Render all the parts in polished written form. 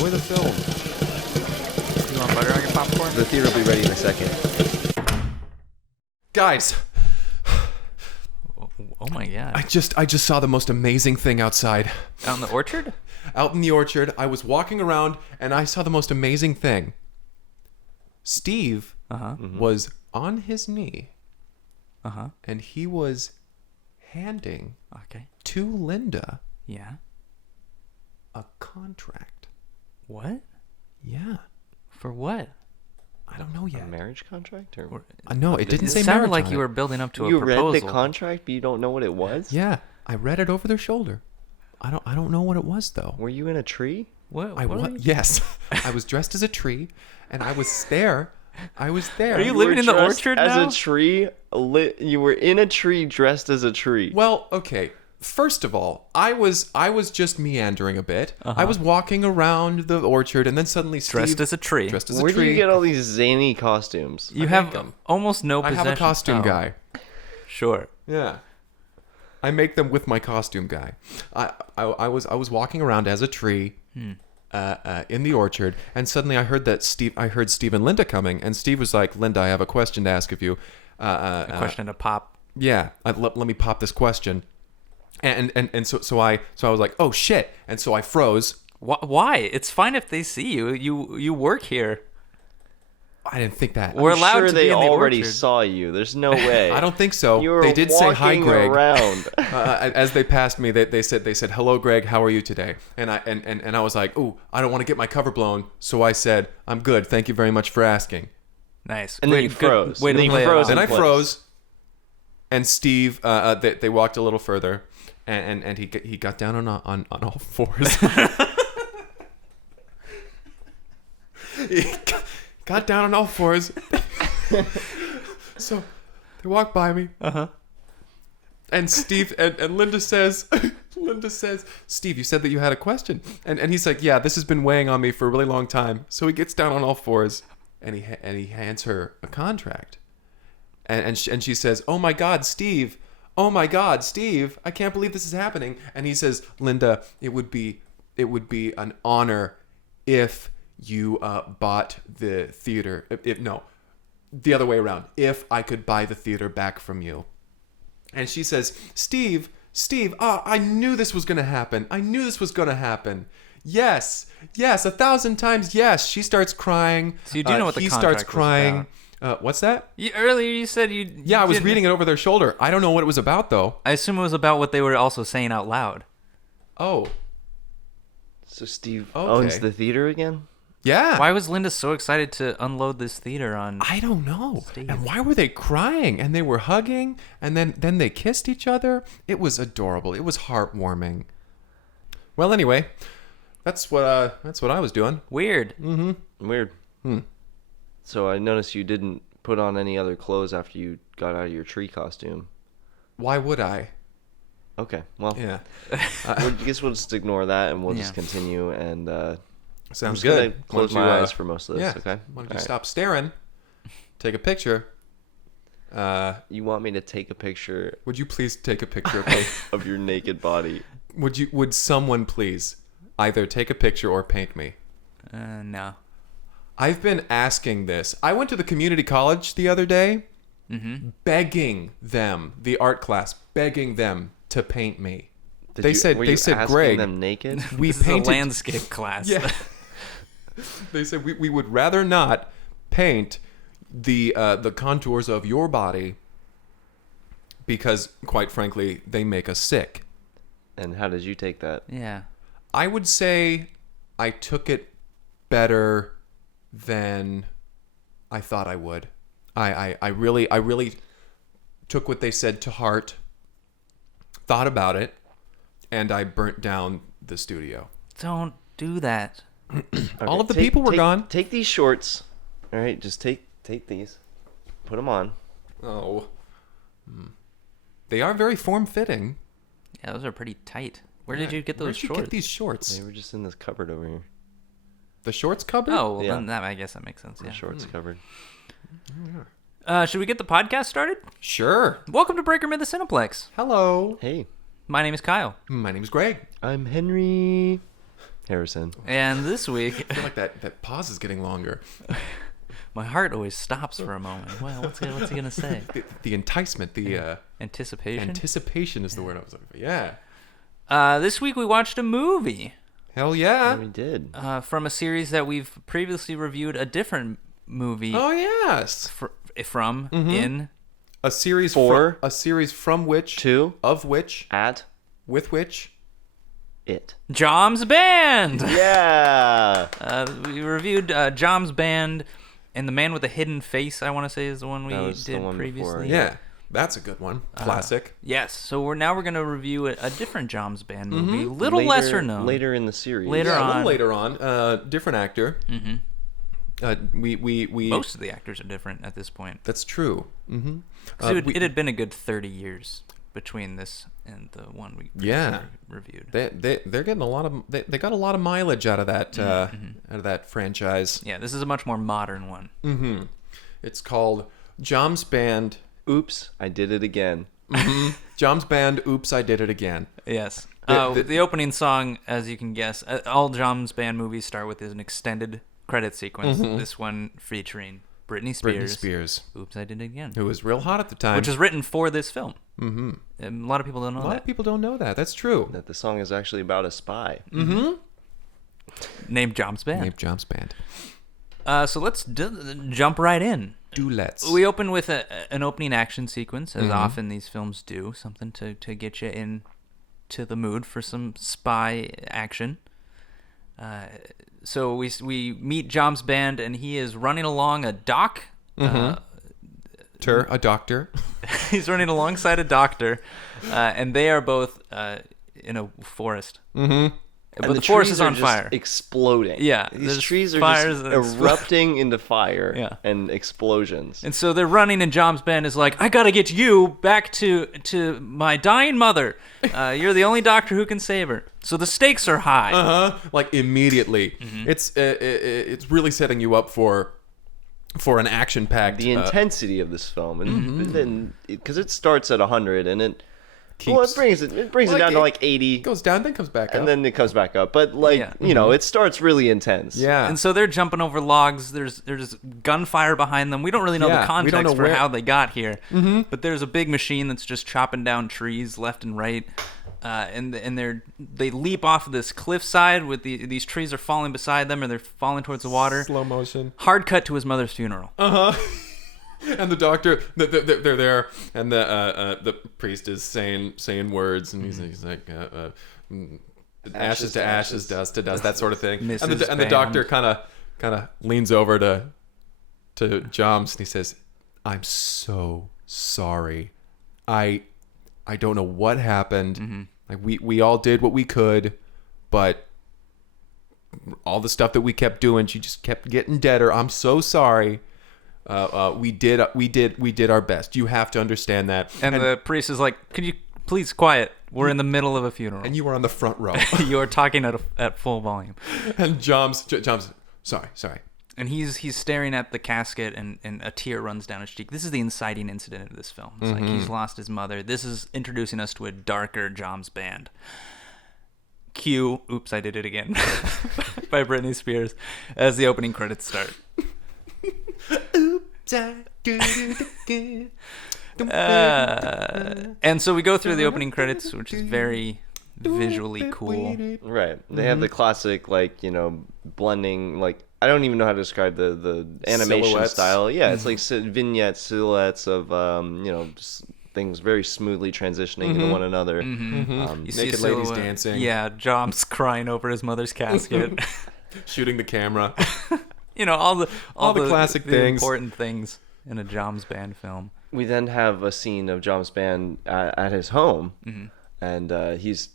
Enjoy the film. You want butter on your popcorn? The theater will be ready in a second. Guys, Oh my god. I just saw the most amazing thing outside. Out in the orchard? Out in the orchard, I was walking around and I saw the most amazing thing. Steve was on his knee. And he was handing to Linda Yeah. a contract. What? Yeah. For what? I don't know yet. A marriage contract? Or No, it didn't say It marriage sounded like on you it. were building up to a you proposal. read the contract, but you don't know what it was? Yeah, I read it over their shoulder. I don't know what it was though. Were you in a tree? What? I was yes. I was dressed as a tree, and I was there. I was there. Are you living in the dressed orchard as now? a tree? You were in a tree dressed as a tree. Well, okay. First of all, I was just meandering a bit. I was walking around the orchard, and then suddenly Steve Dressed as a tree. Dressed as a Where tree. do you get all these zany costumes? You I have make 'em. almost no I possession. have a costume Oh, guy. Sure. Yeah. I make them with my costume guy. I was walking around as a tree in the orchard, and suddenly I heard Steve and Linda coming, and Steve was like, "Linda, I have a question to ask of you." A question to pop. Yeah, let me pop this question. And so I was like, "Oh shit!" And so I froze. Why? It's fine if they see you. You work here. I didn't think that. We're allowed sure to they be in the already orchard. saw you. There's no way. I don't think so. You were They did say hi, walking Greg. around. As they passed me, they said, "Hello, Greg. How are you today?" And I was like, "Ooh, I don't want to get my cover blown." So I said, "I'm good. Thank you very much for asking." Nice. And then you froze. Way And to then you play it froze off. Then I place. froze, and Steve, they walked a little further, and he got down on all fours. He got down on all fours. So they walk by me. And Steve and Linda says, "Steve, you said that you had a question." And he's like, "Yeah, this has been weighing on me for a really long time." So he gets down on all fours, and he hands her a contract. And she says, "Oh my God, Steve! Oh my God, Steve! I can't believe this is happening." And he says, "Linda, it would be an honor if you bought the theater. No, the other way around. If I could buy the theater back from you." And she says, Steve, I knew this was going to happen. I knew this was going to happen. Yes, 1,000 times yes. She starts crying. So you do know what the he contract starts crying. was What's that? Earlier you said you... Yeah, I was reading it over their shoulder. I don't know what it was about, though. I assume it was about what they were also saying out loud. Oh, So Steve Okay. owns the theater again? yeah. Why was Linda so excited to unload this theater on... I don't know. Steve. And why were they crying? And they were hugging, and then they kissed each other. It was adorable. It was heartwarming. Well, anyway, that's what I was doing. Weird. Weird. So I noticed you didn't put on any other clothes after you got out of your tree costume. Why would I? Okay, well, Yeah. I guess we'll just ignore that and we'll just Yeah. continue. And I'm Sounds just gonna good. close Why my don't you, eyes for most of this. Yeah. Okay. Why don't you All stop staring? Take a picture. right. You want me to take a picture Would you please take a picture of me? of your naked body? Would someone please either take a picture or paint me? No. I've been asking this. I went to the community college the other day, begging them, the art class, begging them to paint me. Did They you- said, were they you said, asking Greg, them naked? we This is a painted. landscape class. Yeah. They said we would rather not paint the contours of your body because, quite frankly, they make us sick. And how did you take that? Yeah. I would say I took it better than I thought I would. I really took what they said to heart, thought about it, and I burnt down the studio. Don't do that. All of the people were gone. Take these shorts. All right, just take these. Put them on. Oh. They are very form-fitting. Yeah, those are pretty tight. Where did you get those Where'd you shorts? get these shorts? They were just in this cupboard over here. The shorts cupboard? Oh, well, Yeah. then I guess that makes sense. The Yeah. shorts cupboard. Should we get the podcast started? Sure. Welcome to Breaker Mid the Cineplex. Hello. Hey, My name is Kyle. My name's Greg. I'm Henry. Harrison. And this week, I feel like that pause is getting longer. my heart always stops for a moment. Well, what's he gonna say? The enticement, the Anticipation. anticipation is the word I was looking for. Yeah. This week we watched a movie Hell yeah. We did. from a series that we've previously reviewed a different movie Oh yes. from in. A series For- from, a series from which To of which at with which it. Johms Band. Yeah. We reviewed Johms Band, and The Man with a Hidden Face, I want to say, is the one we That was the did one before, previously. yeah. That's a good one. Classic. Yes. So we're going to review a different Johms Band movie, little Later- lesser known. Later in the series. Later Yeah, a on. little later on. Different actor. We Most of the actors are different at this point. That's true. Mm-hmm. 'Cause it had been a good 30 years between this and the one we previously reviewed. They're getting a lot of they got a lot of mileage out of that out of that franchise. Yeah, this is a much more modern one. Mm-hmm. It's called Johms Band. Oops, I did it again. Johms Band. Oops, I did it again. Yes. The- The opening song, as you can guess, all Johms Band movies start with an extended credit sequence. This one featuring Britney Spears. Britney Spears, Oops, I did it again. who was real hot at the time. Which was written for this film. Mm-hmm. A lot of people don't know a lot that. of people don't know that. That's true. That the song is actually about a spy. Named Johms Band. Named Johms Band. So let's jump right in. Let's. We open with an opening action sequence, as often these films do, something to get you into the mood for some spy action. So we meet Johms Band, and he is running along a dock. A doctor. He's running alongside a doctor, and they are both in a forest. Mm-hmm. But And the forest trees is are on just fire. exploding. Yeah, These there's trees are fires just and erupting into fire Yeah. and explosions. And so they're running, and Johms Band is like, I gotta get you back to my dying mother. You're the only doctor who can save her. So the stakes are high. Like immediately. Mm-hmm. It's really setting you up for an action packed. The intensity of this film, and then because it starts at 100 and it brings it down to like 80, goes down, then comes back up. and then it comes back up. But like Yeah. you know, it starts really intense. yeah. And so they're jumping over logs. There's gunfire behind them. We don't really know Yeah, the we don't context know for where- how they got here. Mm-hmm. But there's a big machine that's just chopping down trees left and right. And they leap off of this cliffside with these trees are falling beside them, or they're falling towards the water. Slow motion. Hard cut to his mother's funeral. And the doctor, they're there, and the priest is saying words, and he's like, ashes to ashes, dust to dust, that sort of thing. And Mrs. the doctor kind of leans over to Johms, and he says, "I'm so sorry. I don't know what happened. Like we all did what we could, but all the stuff that we kept doing, she just kept getting deader. I'm so sorry." We did our best. You have to understand that. And the priest is like, "Could you please quiet? We're in the middle of a funeral. And you were on the front row. You are talking at full volume." And Johms, sorry. And he's staring at the casket, and a tear runs down his cheek. This is the inciting incident of this film. It's like he's lost his mother. This is introducing us to a darker Johms Band. Cue "Oops, I Did It Again" by Britney Spears as the opening credits start. Oops, I did it again. And so we go through the opening credits, which is very visually cool. Right. They have the classic, like, you know, blending, like, I don't even know how to describe the animation Silhouettes. style. Yeah, it's like vignettes, silhouettes of, you know, things very smoothly transitioning into one another. You see a Naked ladies silhouette. dancing. Yeah, Johms crying over his mother's casket. Shooting the camera. You know, all the classic the things. important things in a Johms Band film. We then have a scene of Johms Band at his home, and he's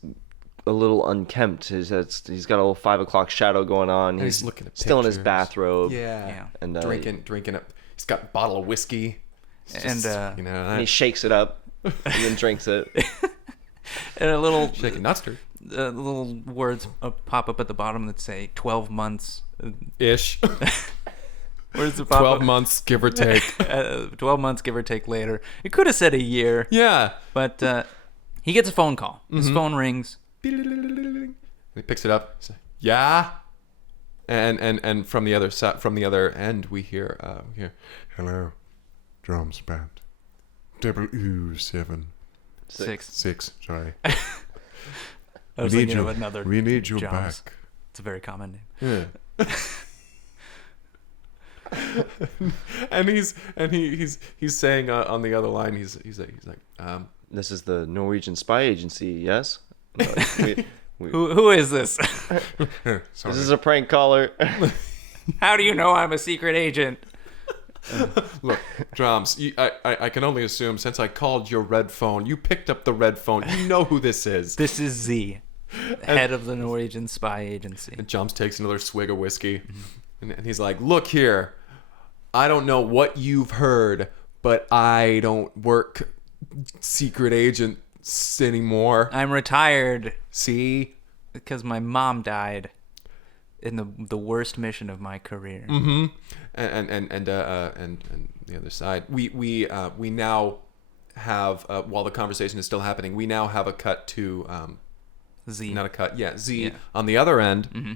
a little unkempt. He's got a little 5 o'clock shadow going on. He's looking at still in his pictures. bathrobe. Yeah. And drinking up. He's got a bottle of whiskey. It's And, just, you know, and he shakes it up and then drinks it. And a little shaking mustard little words pop up at the bottom that say 12 months. ish. Where's the pop 12 up? months, give or take. 12 months, give or take, later. It could have said a year, Yeah. but he gets a phone call. His phone rings. He picks it up. He's like, Yeah. And from the other side, from the other end, we hear hello, Johms Band, 007 6. Sorry. I was we need thinking you. of another. We need you Johms. back. It's a very common name. Yeah. and he's saying on the other line, he's like This is the Norwegian spy agency, yes? Who is this? sorry. This is a prank caller. How do you know I'm a secret agent? Look, Johms, I can only assume since I called your red phone, you picked up the red phone. You know who this is. This is Z, head of the Norwegian spy agency. And Johms takes another swig of whiskey, and he's like, "Look here, I don't know what you've heard, but I don't work secret agents anymore. I'm retired See." because my mom died in the worst mission of my career. Mm-hmm. And the other side, we now have while the conversation is still happening, we now have a cut to Z. not a cut, yeah, Z Yeah. on the other end. Mm-hmm.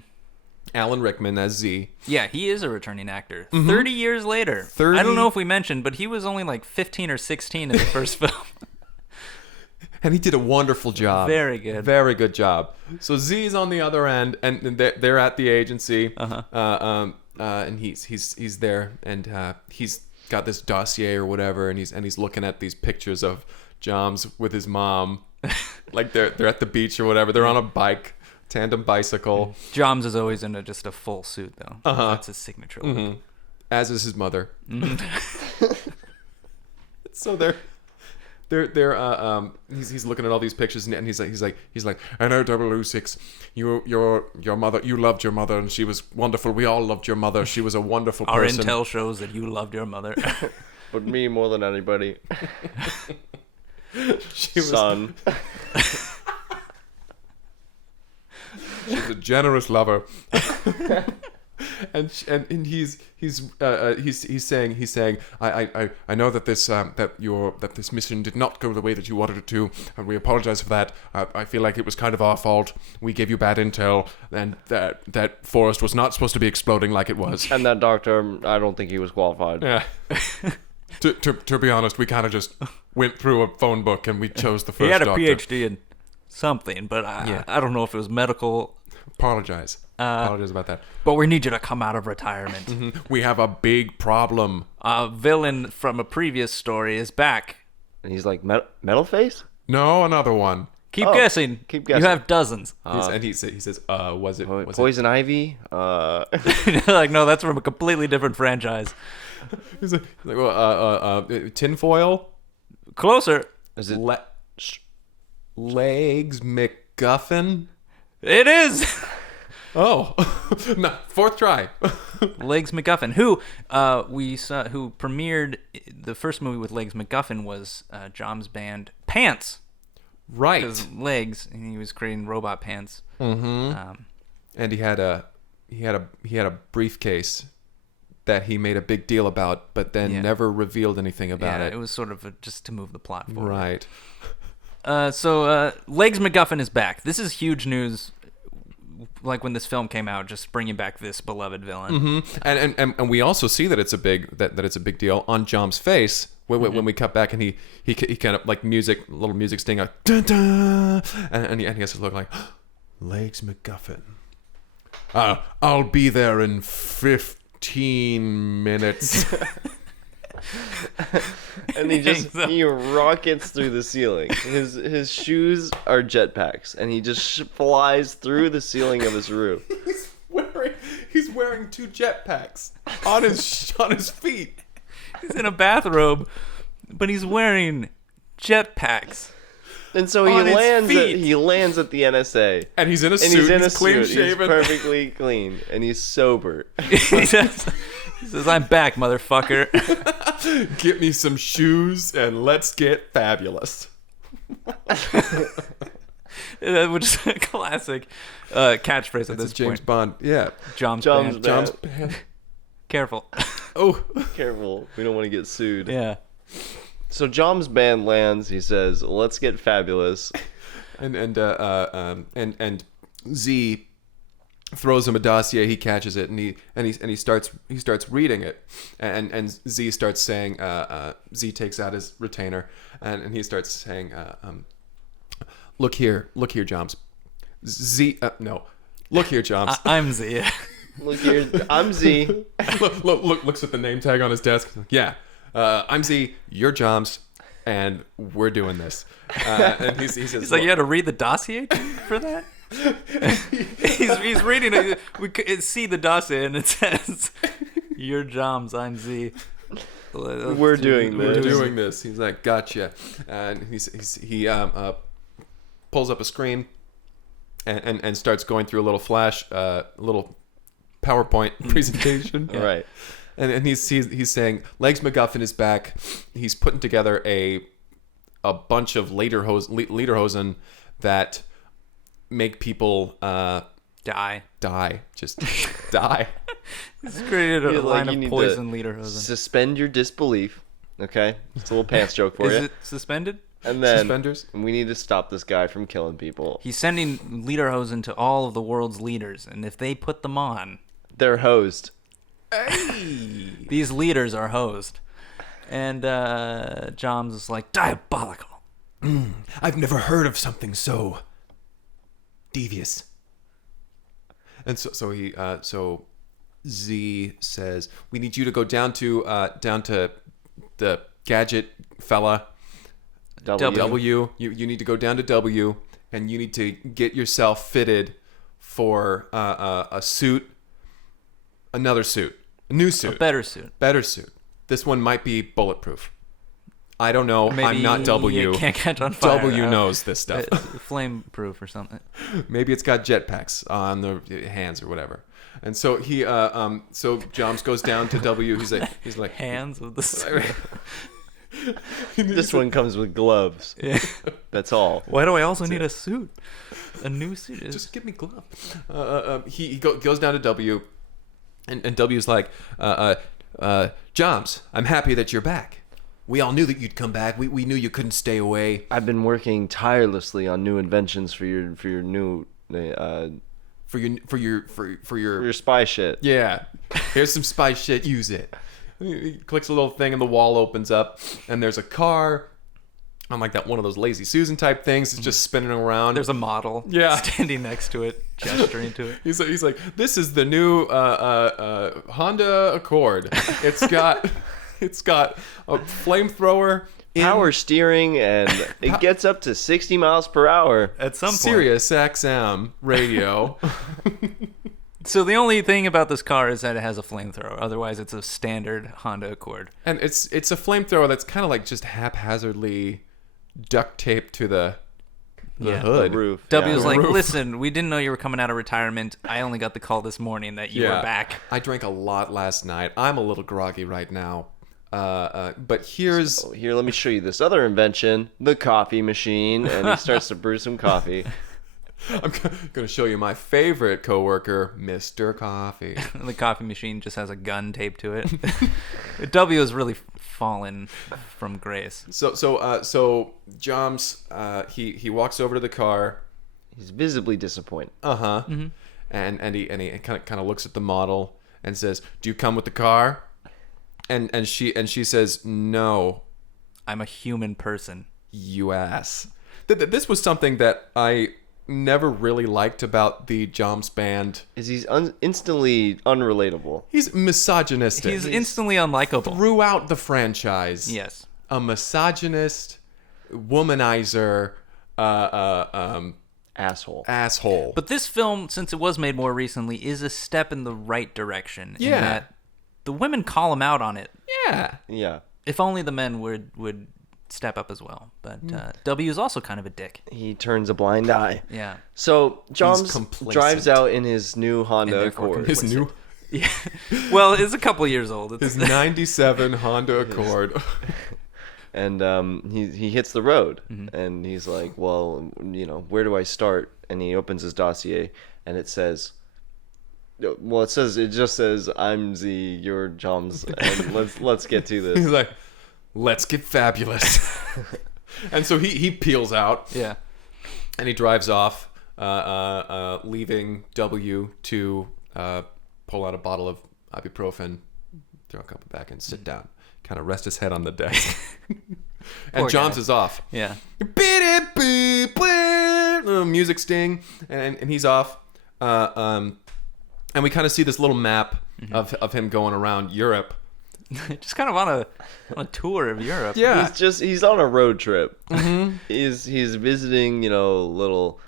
Alan Rickman as Z. Yeah, he is a returning actor. 30 years later. 30 I don't know if we mentioned, but he was only like 15 or 16 in the first film. And he did a wonderful job. Very good. Very good job. So Z's on the other end, and they're at the agency. And he's there, and he's got this dossier or whatever, and he's looking at these pictures of Johms with his mom, like they're at the beach or whatever. They're on a bike, tandem bicycle. Johms is always in just a full suit, though. That's his signature look. As is his mother. So he's looking at all these pictures, and he's like, I know 006, your mother, you loved your mother, and she was wonderful. We all loved your mother. She was a wonderful Our person. intel shows that you loved your mother. But me more than anybody. She was, Son. she's a generous lover. And he's saying I know that this mission did not go the way that you wanted it to, and we apologize for that. I feel like it was kind of our fault. We gave you bad intel, and that forest was not supposed to be exploding like it was. And that doctor, I don't think he was qualified. Yeah. To be honest, we kind of just went through a phone book and we chose the first. He had a doctor. PhD in something, but I don't know if it was medical. Apologize about that. But we need you to come out of retirement. We have a big problem. A villain from a previous story is back. And he's like, metal face? No, another one. Keep guessing. Keep guessing. You have dozens. And he says, was it Poison Ivy? Like, no, that's from a completely different franchise. He's like, well, tinfoil? Closer. Is it Legs MacGuffin? It is. Oh, no, fourth try. Legs MacGuffin, who we saw, who premiered the first movie with Legs MacGuffin was Johms Band Pants. Right. Because legs, and he was creating robot pants. Mm-hmm. And he had a briefcase that he made a big deal about, but then never revealed anything about it. It was sort of just to move the plot forward. Right. So Legs MacGuffin is back. This is huge news. Like when this film came out, just bringing back this beloved villain. Mm-hmm. And we also see that it's a big deal on Johm's face when we cut back, and he kind of like little music sting, like dun dun, and he has to look like Legs MacGuffin. I'll be there in 15 minutes. And he rockets through the ceiling. His shoes are jetpacks, and he just flies through the ceiling of his room. He's wearing 2 jetpacks on his feet. He's in a bathrobe, but he's wearing jetpacks. And so he lands at the NSA. And he's in a suit. He's clean shaven. He's perfectly clean, and he's sober. He says, "I'm back, motherfucker." Get me some shoes and let's get fabulous. Which is a classic catchphrase at this James point. Bond, yeah. Johms Band. Johms Band. Careful. Oh, careful! We don't want to get sued. Yeah. So Johms Band lands. He says, "Let's get fabulous," and Z throws him a dossier. He catches it, and he starts reading it, and Z starts saying, Z takes out his retainer, and he starts saying, look here, Johms. Z, no, look here, Johms. I'm Z. Look here, I'm Z. Looks at the name tag on his desk. Yeah, I'm Z. You're Johms, and we're doing this. And he says, He's like, you had to read the dossier for that. he's reading it. We could see the dossier, and it says, "You're Johms, I'm Z." We're doing this. He's like, gotcha. And he pulls up a screen and starts going through a little little PowerPoint presentation. Yeah. Right. And he's saying, Legs MacGuffin is back. He's putting together a bunch of lederhosen that make people die. Just die. He's created a line of poison lederhosen. Suspend your disbelief. Okay, it's a little pants joke for you. Is it suspended? And then Suspenders? We need to stop this guy from killing people. He's sending lederhosen to all of the world's leaders, and if they put them on, they're hosed. Hey. These leaders are hosed. And Johms is like, diabolical. I've never heard of something so devious. And so Z says, we need you to go down to the gadget fella. W. You need to go down to W, and you need to get yourself fitted for a suit, another suit, a new suit, better suit. This one might be bulletproof. I don't know. Maybe I'm not W. It can't catch on fire. W knows this stuff. Flame proof or something. Maybe it's got jetpacks on the hands or whatever. And so he so Johms goes down to W. He's like hands of the This one comes with gloves. Yeah. That's all. Why do I also need a suit? A new suit. Just give me gloves. He goes down to W, and W's like, Johms, I'm happy that you're back. We all knew that you'd come back. We knew you couldn't stay away. I've been working tirelessly on new inventions for your new for your spy shit. Yeah. Here's some spy shit. Use it. He clicks a little thing and the wall opens up, and there's a car on like that one of those Lazy Susan type things. It's just spinning around. There's a model standing next to it, gesturing to it. He's like, this is the new Honda Accord. It's got a flamethrower, power steering, and it gets up to 60 miles per hour at some point. Sirius XM radio. So the only thing about this car is that it has a flamethrower. Otherwise, it's a standard Honda Accord. And it's a flamethrower that's kind of like just haphazardly duct taped to the hood. The roof. W's like, listen, we didn't know you were coming out of retirement. I only got the call this morning that you were back. I drank a lot last night. I'm a little groggy right now. But here, let me show you this other invention, the coffee machine. And he starts to brew some coffee. I'm going to show you my favorite coworker, Mr. Coffee. The coffee machine just has a gun taped to it. W has really fallen from grace. So Johms, he walks over to the car. He's visibly disappointed. Mm-hmm. And he kind of looks at the model and says, "Do you come with the car?" And she says, "No, I'm a human person." You ass. This was something that I never really liked about the Johms Band. Is he's instantly unrelatable. He's misogynistic. He's instantly unlikable. Throughout the franchise. Yes. A misogynist, womanizer, asshole. But this film, since it was made more recently, is a step in the right direction. Yeah. In that the women call him out on it. Yeah. If only the men would step up as well. But W is also kind of a dick. He turns a blind eye. Yeah. So Johms drives out in his new Honda Accord. His new... Yeah. Well, it's a couple years old. His 97 Honda Accord. And he hits the road. Mm-hmm. And he's like, well, where do I start? And he opens his dossier, and it says... Well, it just says, I'm Z, you're Johms, and let's get to this. He's like, let's get fabulous. And so he peels out. Yeah. And he drives off. leaving W to pull out a bottle of ibuprofen, throw a couple back, and sit down, kind of rest his head on the desk. And Johms is off. Yeah. Music sting, and he's off. And we kind of see this little map of him going around Europe. Just kind of on a tour of Europe. Yeah. He's on a road trip. He's visiting, little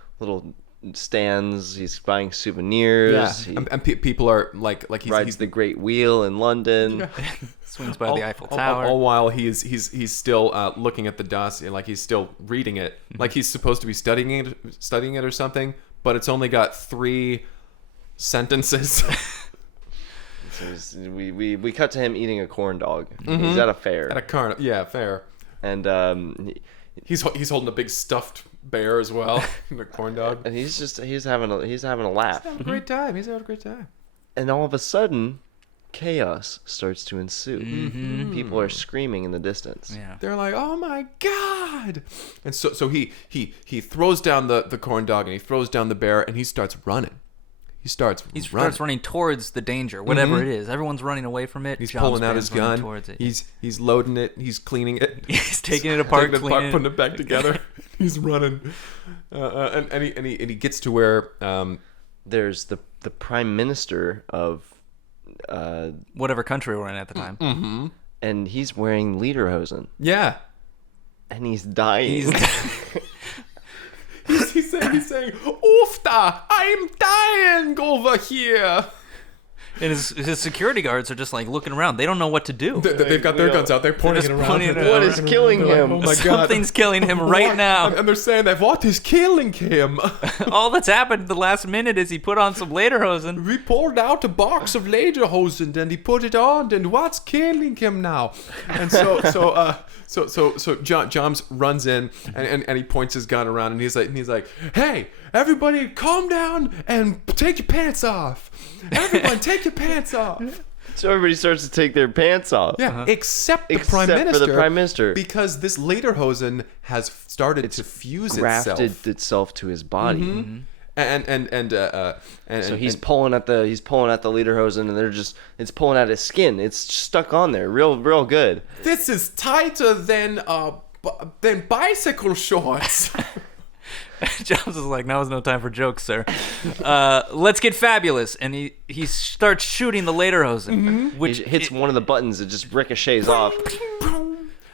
stands. He's buying souvenirs. Yeah. And people are like he's the Great Wheel in London. Swings by the Eiffel Tower. All while he's still looking at the dossier, like he's still reading it, like he's supposed to be studying it or something, but it's only got 3 sentences. So we cut to him eating a corn dog. He's at a fair. Fair. And he's holding a big stuffed bear as well, the corn dog. And he's having a laugh. He's having a great time. He's having a great time. And all of a sudden, chaos starts to ensue. People are screaming in the distance. Yeah. They're like, "Oh my god!" And so he throws down the corn dog, and he throws down the bear, and he starts running. He starts running towards the danger, whatever it is. Everyone's running away from it. He's Johms pulling out his Band's running gun. towards it. He's loading it. He's cleaning it. He's taking it apart, putting it back together. He's running, and he gets to where there's the prime minister of whatever country we're in at the time, and he's wearing lederhosen. Yeah, and he's dying. He's saying, "Oofta, I'm dying over here." And his security guards are just like looking around. They don't know what to do. They've got their guns out. They're pointing it around. What is killing him? Oh my god! Something's killing him right now. And they're saying that what is killing him? All that's happened the last minute is he put on some lederhosen. We pulled out a box of lederhosen and he put it on. And what's killing him now? And so Johms runs in and he points his gun around and he's like, "Hey, everybody, calm down and take your pants off. Everyone, take your pants off." So everybody starts to take their pants off. Yeah, except the Except prime minister. for the prime minister, because this lederhosen has started to fuse itself. itself to his body. And So he's pulling at the lederhosen, and it's pulling at his skin. It's stuck on there, real good. This is tighter than bicycle shorts. Johms is like, "Now is no time for jokes, sir. Let's get fabulous." And he starts shooting the lederhosen, which He hits one of the buttons. It just ricochets off.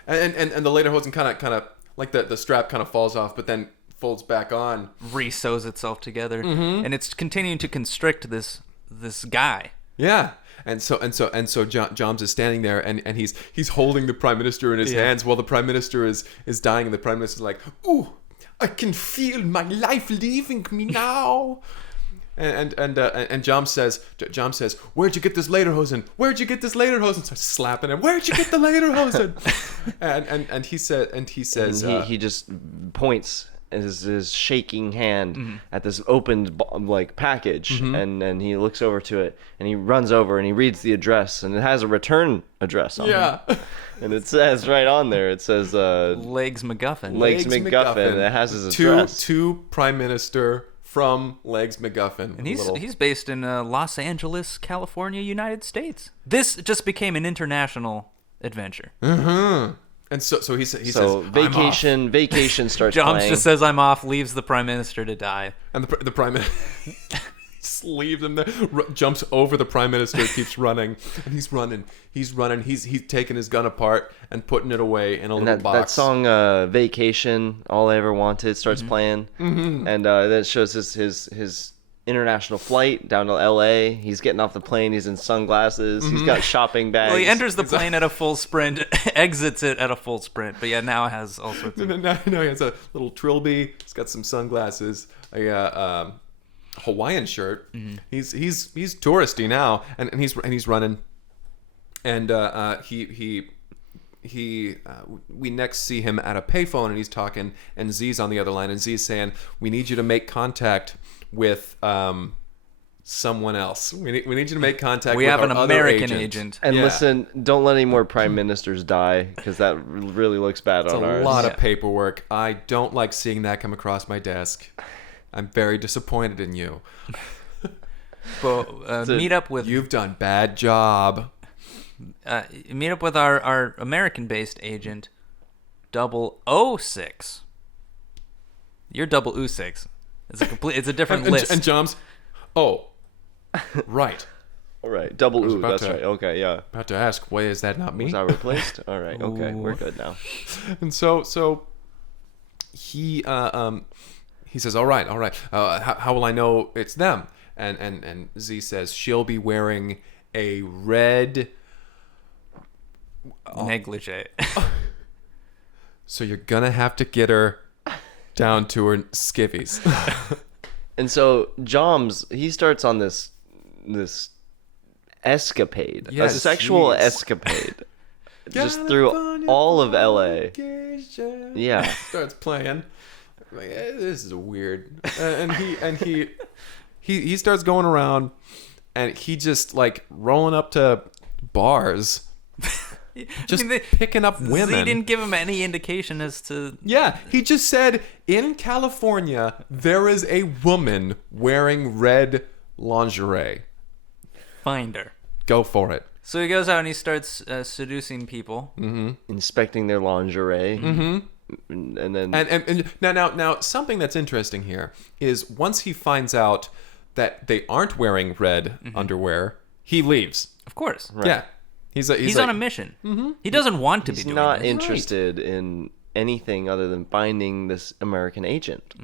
and the lederhosen kind of like the strap kind of falls off, but then folds back on, re-sews itself together, and it's continuing to constrict this guy. Yeah. And so Johms is standing there and he's holding the prime minister in his hands while the prime minister is dying, and the prime minister's like, "Ooh, I can feel my life leaving me now." And Johms says, "Where'd you get this lederhosen? Where'd you get this lederhosen?" Starts slapping him. "Where'd you get the lederhosen?" and he says he just points his shaking hand at this opened package, and then he looks over to it and he runs over and he reads the address, and it has a return address on it. And it says right on there, it says Legs MacGuffin. Legs MacGuffin. It has his address. To Prime Minister from Legs MacGuffin. And he's based in Los Angeles, California, United States. This just became an international adventure. And so he says, vacation starts Johms playing. just says, "I'm off," leaves the prime minister to die. And the prime minister just leaves him there, jumps over the prime minister, keeps running, and he's running. He's taking his gun apart and putting it away in a little box. That song, "Vacation," All I Ever Wanted, starts playing, and then it shows his international flight down to LA. He's getting off the plane. He's in sunglasses. He's got shopping bags. Well, he enters the plane at a full sprint, exits it at a full sprint. But yeah, now it has all sorts of. Now he has a little trilby. He's got some sunglasses, a Hawaiian shirt. He's touristy now, and he's running, and we next see him at a payphone, and he's talking, and Z's on the other line, and Z's saying, "We need you to make contact with someone else. We need you to make contact. We with have an our other American agent. And listen, don't let any more prime ministers die, because that really looks bad on ours. It's a lot of paperwork. I don't like seeing that come across my desk. I'm very disappointed in you. But meet up with You've done bad job. meet up with our American-based agent, 006. You're 006. It's a different list. And Johms, oh, right. All right, double was ooh. about That's to- right. Okay, yeah. About to ask, why is that not me? Was I replaced? All right. Okay, Ooh. we're good now. And so he says, all right. How will I know it's them? And Z says she'll be wearing a red. Negligee. So you're gonna have to get her down to her skivvies. And so Johms, he starts on this escapade, Yes, a sexual jeez. escapade, just through all of LA. Yeah. Starts playing. Like, this is weird. And he starts going around, and he just like rolling up to bars, just picking up women. Z didn't give him any indication as to. Yeah, he just said, in California, there is a woman wearing red lingerie. Find her. Go for it. So he goes out and he starts seducing people. Inspecting their lingerie. Mm-hmm. And then And now something that's interesting here is once he finds out that they aren't wearing red underwear, he leaves. Of course. Right. Yeah. He's He's on a mission. He doesn't want to he's be doing not this. interested in anything other than finding this American agent.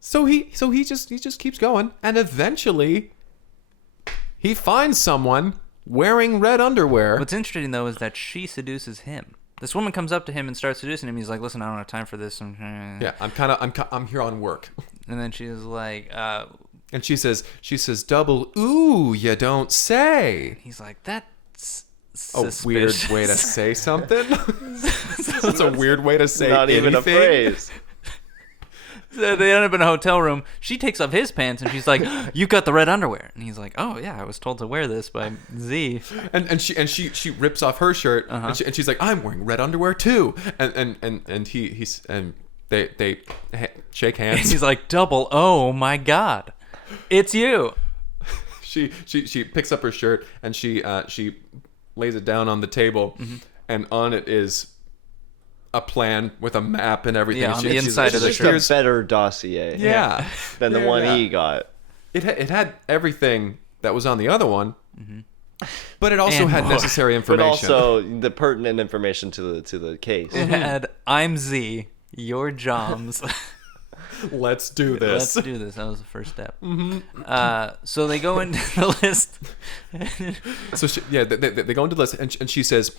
So he just keeps going, and eventually he finds someone wearing red underwear. What's interesting though is that she seduces him. This woman comes up to him and starts seducing him. He's like, "Listen, I don't have time for this." Yeah, I'm here on work. And then she's like, And she says, double ooh, you don't say. he's like, "That's A weird suspicious." way to say something. That's a weird way to say Not even a anything. phrase. So they end up in a hotel room. She takes off his pants and she's like, "You got the red underwear." And he's like, "Oh yeah, I was told to wear this by Z." And she rips off her shirt and she's like, I'm wearing red underwear too. And they shake And hands. he's like, "Oh my God, it's you." She picks up her shirt and she lays it down on the table, and on it is a plan with a map and everything. Yeah, on the she's inside like, of the Just shirt. a better dossier Yeah. than the Yeah, one yeah. he got. It had everything that was on the other one, but it also And had more. necessary But information. also the pertinent information to the case. It had, "I'm Z, you're Johms." Let's do this. Let's do this. That was the first step. So they go into the list. So they go into the list, and she says,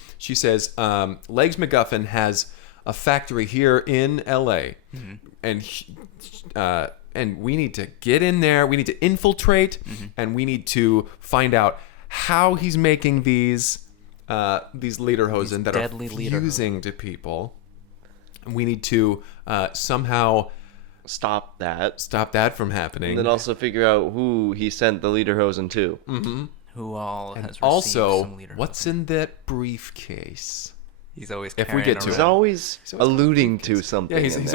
Legs MacGuffin has a factory here in L.A. And we need to get in there. We need to infiltrate, and we need to find out how he's making these lederhosen that are deadly fusing to people. And we need to somehow Stop that. stop that from happening. And then also figure out who he sent the lederhosen to. Who all has received Also, some leader. what's in that briefcase? He's always if we carrying get to He's it. around. always alluding to something. Yeah, in he's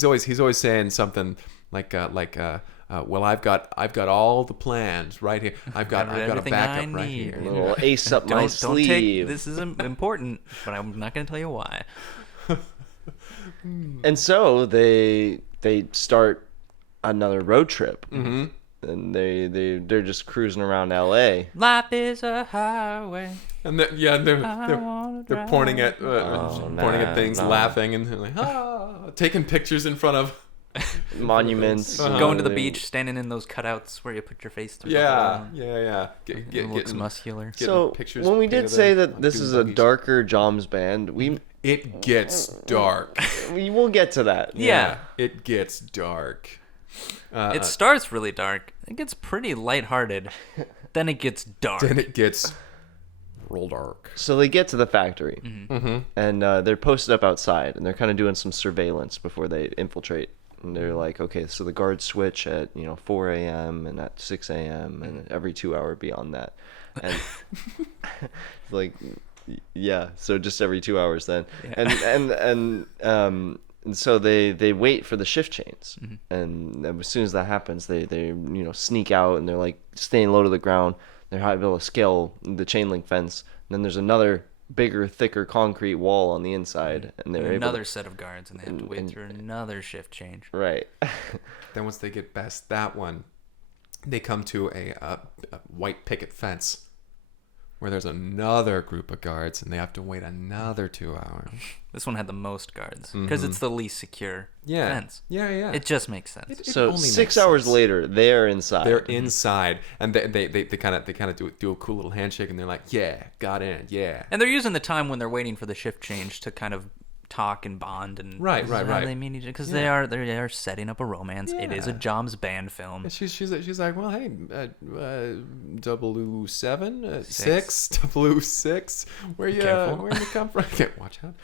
there. always saying something like well, I've got all the plans right here. I've got a everything I backup right need. here. A little ace up my Don't sleeve. take this is important, but I'm not going to tell you why. And so they start another road trip. Mm-hmm. And they're just cruising around L.A. Life is a highway. And they're pointing at pointing at things, laughing, and they're like taking pictures in front of. Monuments. Going to the beach, standing in those cutouts where you put your face through. Yeah. It looks muscular. getting So pictures when we did painted say of, that like, this dune is a buggies. darker Johms Band, It gets dark. we will get to that. Yeah. It gets dark. It starts really dark. It gets pretty lighthearted. Then it gets dark. Then it gets real dark. So they get to the factory, Mm-hmm. and they're posted up outside, and they're kind of doing some surveillance before they infiltrate. And they're like, okay, so the guards switch at 4 a.m. and at 6 a.m. and every 2 hour beyond that, and like, yeah, so just every 2 hours then, Yeah. and And so they wait for the shift change, and as soon as that happens, they sneak out, and they're like staying low to the ground. They're able to scale the chain link fence. And then there's another bigger, thicker concrete wall on the inside, and they're another set of guards, and they have to wait through another shift change. Right. Then once they get past that one, they come to a white picket fence where there's another group of guards, and they have to wait another 2 hours. This one had the most guards because it's the least secure fence. Yeah. It just makes sense. So 6 hours later, they're inside. They're inside, and they kind of do a cool little handshake, and they're like, "Yeah, got in, yeah." And they're using the time when they're waiting for the shift change to kind of talk and bond and right. They mean each other because they are setting up a romance. Yeah. It is a Johms Band film. And she's like, well, hey, 007, 6, 006, where you come from? Watch out.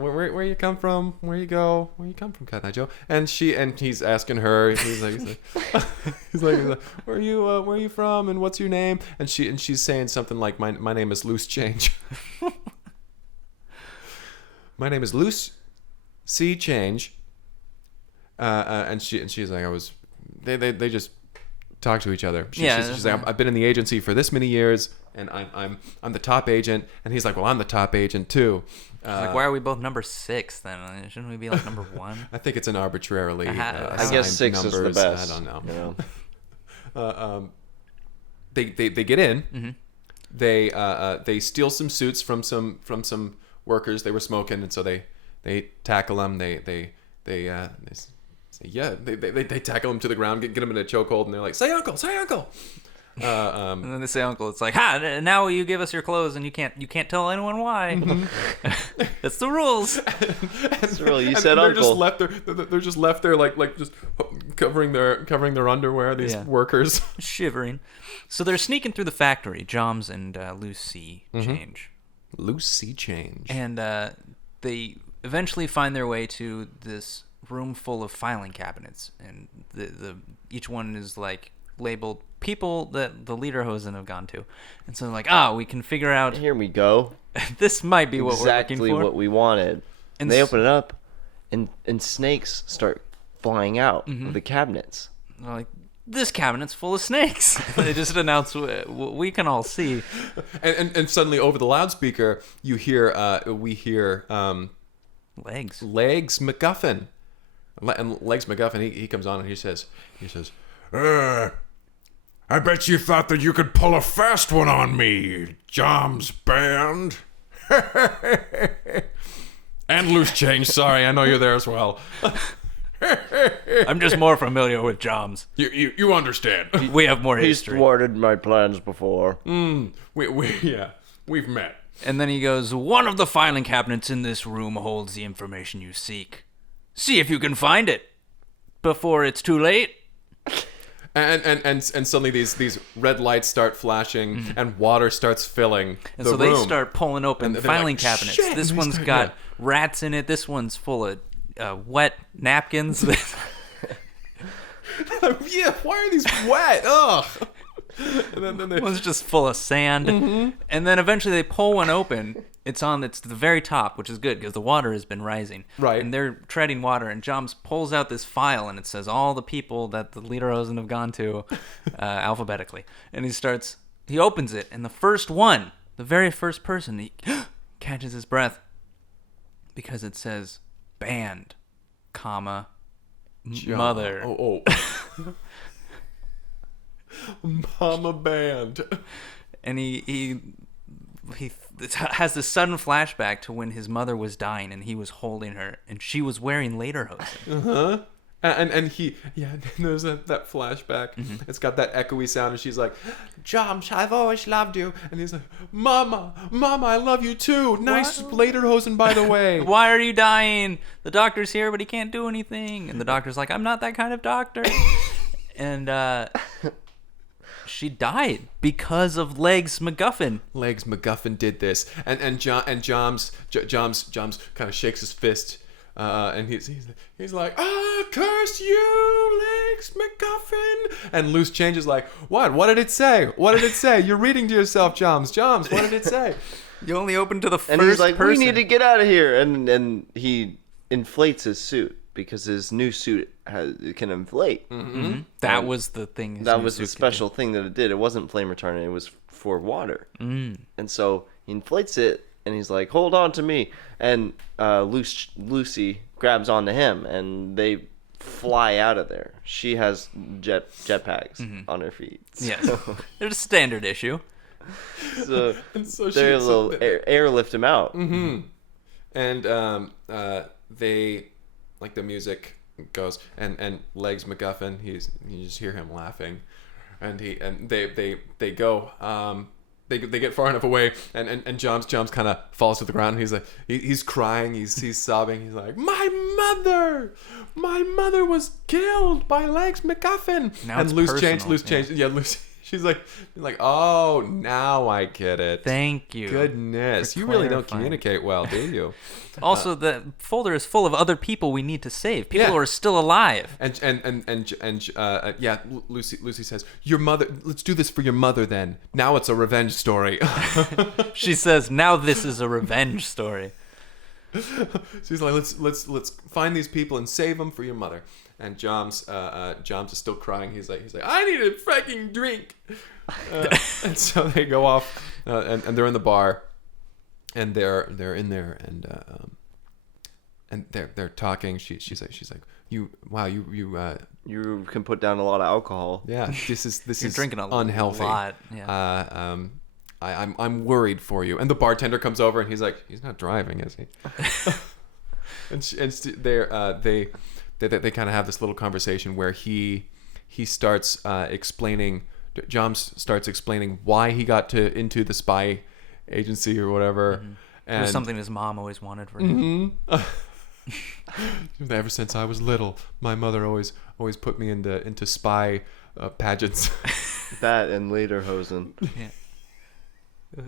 Where you come from? Where you come from, Cotton Eye Joe? And he's asking her. He's like, where are you from? And what's your name? And she's saying something like, my name is Loose Change. My name is Loose Sea Change, and she's like, they just talk to each other. She's like, I've been in the agency for this many years, and I'm the top agent, and he's like, well, I'm the top agent too. Like, why are we both number 6 then? Shouldn't we be like number 1? I think it's an arbitrarily. I guess 6 numbers. is the best. I don't know. You know? They get in. Mm-hmm. They steal some suits from some workers. They were smoking, and so they tackle them. They tackle him to the ground, get him in a chokehold, and they're like, say uncle. And then they say uncle. It's like, now you give us your clothes, and you can't tell anyone why. That's the rules. That's the rule. You said uncle. They're just left there like just covering their underwear. These workers shivering. So they're sneaking through the factory. Johms and Lucy Change. Loose Sea Change. And they eventually find their way to this room full of filing cabinets, and the each one is like labeled people that the lederhosen have gone to, and so they're like, we can figure out. Here we go. This might be what we're looking for. Exactly what we wanted. And they open it up, and snakes start flying out of the cabinets. They're like, this cabinet's full of snakes. They just announced what we can all see. And suddenly over the loudspeaker, we hear Legs MacGuffin. And Legs MacGuffin, he comes on and he says, I bet you thought that you could pull a fast one on me, Johms Band. And Loose Change, sorry, I know you're there as well. I'm just more familiar with Johms. You understand. We have more He's history. thwarted my plans before. We've met. And then he goes, one of the filing cabinets in this room holds the information you seek. See if you can find it before it's too late. And suddenly these red lights start flashing and water starts filling and the so room. They start pulling open filing like, cabinets. Shit! This one's got rats in it. This one's full of wet napkins. Yeah, why are these wet? Ugh. And then one's just full of sand. And then eventually they pull one open. It's to the very top, which is good because the water has been rising. Right. And they're treading water, and Johms pulls out this file, and it says all the people that the lederhosen have gone to alphabetically. And he opens it, and the first one, the very first person, he catches his breath because it says band, comma, mother. Oh. Mama Band. And he has this sudden flashback to when his mother was dying and he was holding her and she was wearing lederhosen. And there's that flashback. It's got that echoey sound, and she's like, Johms, I've always loved you. And he's like, Mama, I love you too. Nice lederhosen, by the way. Why are you dying? The doctor's here, but he can't do anything. And the doctor's like, I'm not that kind of doctor. And she died because of Legs MacGuffin. Legs MacGuffin did this, and Johms kind of shakes his fist, and he's like, curse you, Legs MacGuffin. And Loose Change is like, what did it say? You're reading to yourself, Johms, what did it say? You only opened to the first And he's like, person. we need to get out of here. And he inflates his suit because his new suit it can inflate. That was the thing. That was the special thing that it did. It wasn't flame retardant. It was for water. And so he inflates it, and he's like, "Hold on to me!" And Lucy grabs onto him, and they fly out of there. She has jetpacks on her feet. Yes, there's a standard issue. So, And so they're able to airlift him out. And they, like, the music goes, and Legs MacGuffin, you just hear him laughing, and they go, they get far enough away, and Johms kind of falls to the ground, and he's like, he's crying, he's sobbing, he's like, my mother was killed by Legs MacGuffin. Now and it's loose personal, change, yeah, Lucy. She's like, oh, now I get it. Thank you. Goodness, for you really don't clarifying. communicate well, do you? Also, the folder is full of other people we need to save. People Yeah. who are still alive. Yeah, Lucy says, your mother. Let's do this for your mother then. Now it's a revenge story. She says, "Now this is a revenge story." She's like, let's find these people and save them for your mother. And Johms is still crying. He's like, I need a fucking drink. And so they go off, and they're in the bar, and they're in there, and they're talking. She's like, you can put down a lot of alcohol. yeah, this is You're drinking a unhealthy. lot. Yeah. I'm worried for you. And the bartender comes over, and he's like, he's not driving, is he? They kind of have this little conversation where he starts explaining. Johms starts explaining why he got into the spy agency or whatever. It was something his mom always wanted for him. Ever since I was little, my mother always put me into spy pageants. That and lederhosen. Yeah.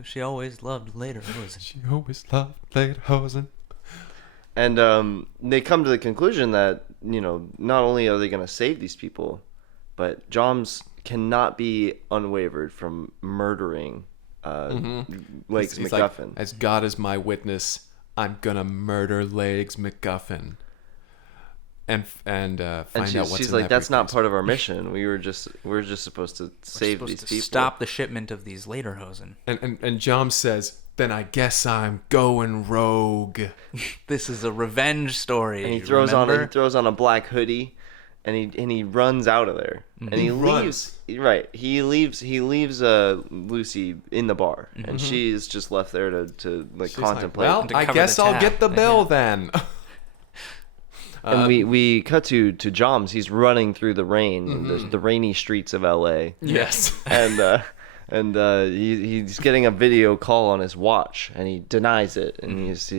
She always loved lederhosen. She always loved lederhosen. And they come to the conclusion that, not only are they going to save these people, but Johms cannot be unwavered from murdering Legs He's MacGuffin. like, as God is my witness, I'm gonna murder Legs MacGuffin. And find out what's she's in like, that that's not briefcase." part of our mission. We're just supposed to save Supposed these to people. stop the shipment of these lederhosen. And John says, then I guess I'm going rogue. This is a revenge story. And he throws remember? on a black hoodie, and he runs out of there. And he leaves. Right. He leaves Lucy in the bar, and she's just left there to She's contemplate. like, well, To I cover guess the I'll tab. get the bill then. And we cut to Johms. He's running through the rain, the rainy streets of L.A. Yes. and he's getting a video call on his watch, and he denies it, and he's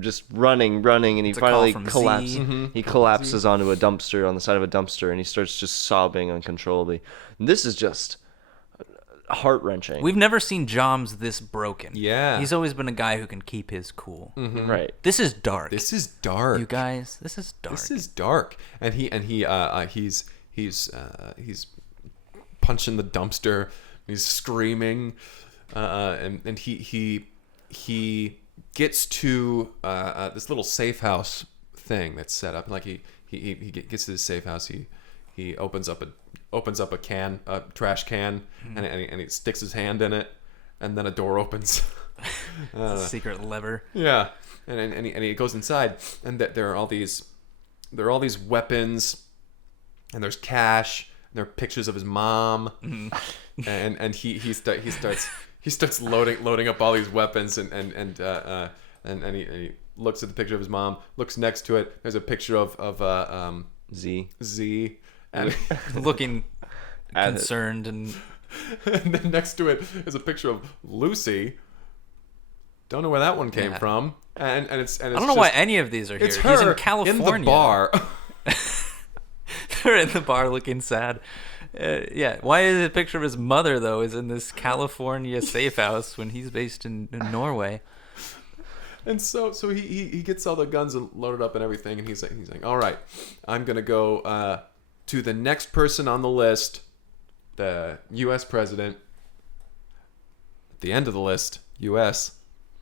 just running, and he It's a call finally from Z. collapses. He collapses onto a dumpster, on the side of a dumpster, and he starts just sobbing uncontrollably. And this is just heart-wrenching. We've never seen Johms this broken. Yeah. He's always been a guy who can keep his cool. Right. This is dark. This is dark. You guys, this is dark. This is dark. And he's punching the dumpster. He's screaming, and he gets to this little safe house thing that's set up. Like he gets to this safe house. He opens up a trash can, and he sticks his hand in it, and then a door opens. Secret lever. Yeah, and he goes inside, and there are all these weapons, and there's cash, and there are pictures of his mom, and he starts loading up all these weapons, and he looks at the picture of his mom, looks next to it. There's a picture of Z, and Looking At it. concerned and then next to it is a picture of Lucy. Don't know where that one came Yeah. from, and it's I don't know why any of these are here. it's He's her in California. in the bar. They're in the bar looking sad. Yeah. Why is a picture of his mother though is in this California safe house when he's based in Norway? And so he gets all the guns loaded up and everything, and he's like, all right, I'm gonna go to the next person on the list, the U.S. president. At the end of the list, U.S.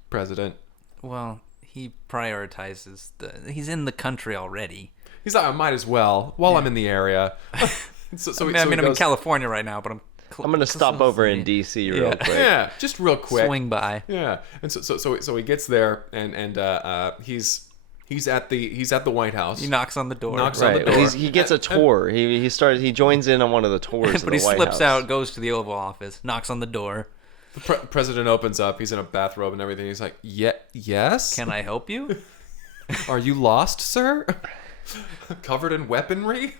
president. Well, he prioritizes he's in the country already. He's like, I might as well while I'm in the area. I'm in California right now, but I'm gonna stop over in DC real quick. Yeah, just real quick. Swing by. Yeah, and so he gets there, and he's at the White House. He knocks on the door. on the door. He gets a tour. He joins in on one of the tours. But he slips out, goes to the Oval Office, knocks on the door. The president opens up. He's in a bathrobe and everything. He's like, yes. Can I help you? Are you lost, sir? Covered in weaponry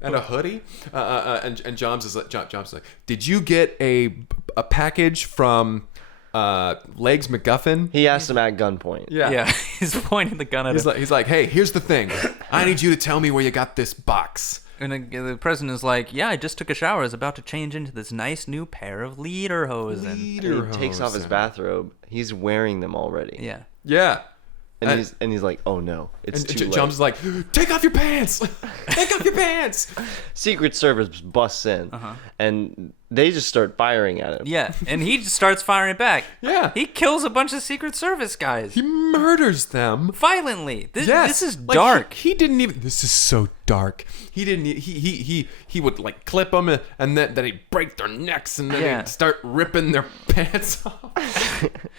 and a hoodie. And Johms is like, did you get a package from Legs MacGuffin? He asked him at gunpoint. Yeah. He's pointing the gun at him. He's like, hey, here's the thing. I need you to tell me where you got this box. And the president is like, yeah, I just took a shower. I was about to change into this nice new pair of lederhosen. And he takes off his bathrobe. He's wearing them already. Yeah. Yeah. And he's like, oh no, it's too late. Johms is like, take off your pants. Take off your pants. Secret Service busts in, and they just start firing at him. Yeah, and he just starts firing back. Yeah. He kills a bunch of Secret Service guys. He murders them Violently. This is Like, dark. He didn't even. This is so dark. He didn't. He would like clip them and then he'd break their necks and then he'd start ripping their pants off.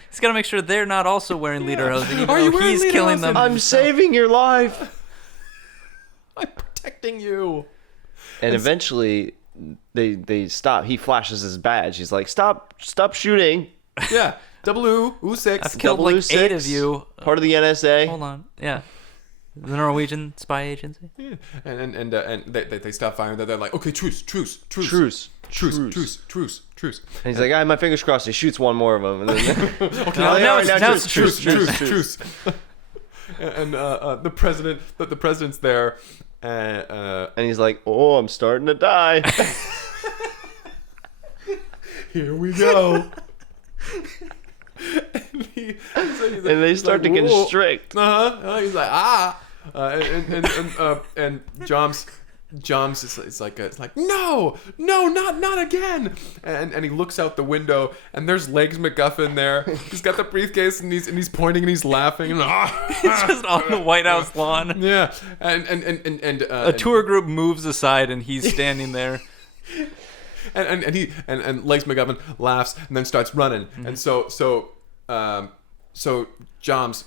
He's got to make sure they're not also wearing lederhosen, even Are you though wearing he's killing lederhosen? them. I'm saving your life. I'm protecting you. And eventually, they stop. He flashes his badge. He's like, stop shooting. Yeah. U6. I've killed like 8 of you. Part of the NSA. Hold on. Yeah. The Norwegian spy agency. Yeah. And they stop firing. They're like, okay, truce. And he's like, I have my fingers crossed. He shoots one more of them. And then, Okay, now it's truce. And the president's there, and he's like, oh, I'm starting to die. here we go. and they start to constrict. He's like, and Johms is like no, not again. And he looks out the window and there's Legs MacGuffin there. He's got the briefcase and he's pointing and he's laughing. He's just on the White House lawn. Yeah, and a tour group moves aside and he's standing there. And Legs MacGuffin laughs and then starts running. And so Johms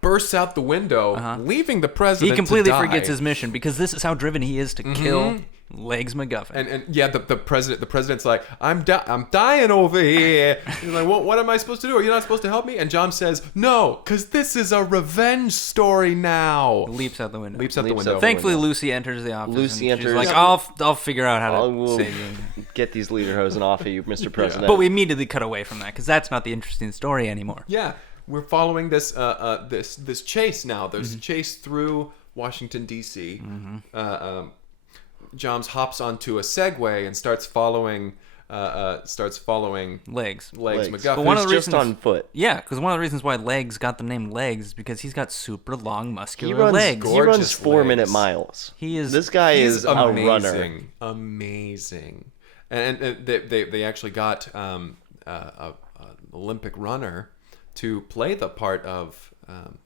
bursts out the window, leaving the president. He completely to die. forgets his mission because this is how driven he is to kill Legs MacGuffin. And yeah, the president's like, I'm dying over here. He's like, what am I supposed to do? Are you not supposed to help me? And John says, no, because this is a revenge story now. Leaps out the window. Thankfully, Lucy enters the office. Lucy enters. She's like, I'll figure out how to save you. Get these lederhosen off of you, Mr. President. But we immediately cut away from that because that's not the interesting story anymore. Yeah, we're following this this chase now. There's a chase through Washington D.C. Johns hops onto a Segway and starts following Legs But MacGuffin. one of the reasons on foot. Yeah, because one of the reasons why Legs got the name Legs is because he's got super long, muscular He legs. runs 4-minute miles. This guy is a runner. Amazing. And they actually got an Olympic runner to play the part of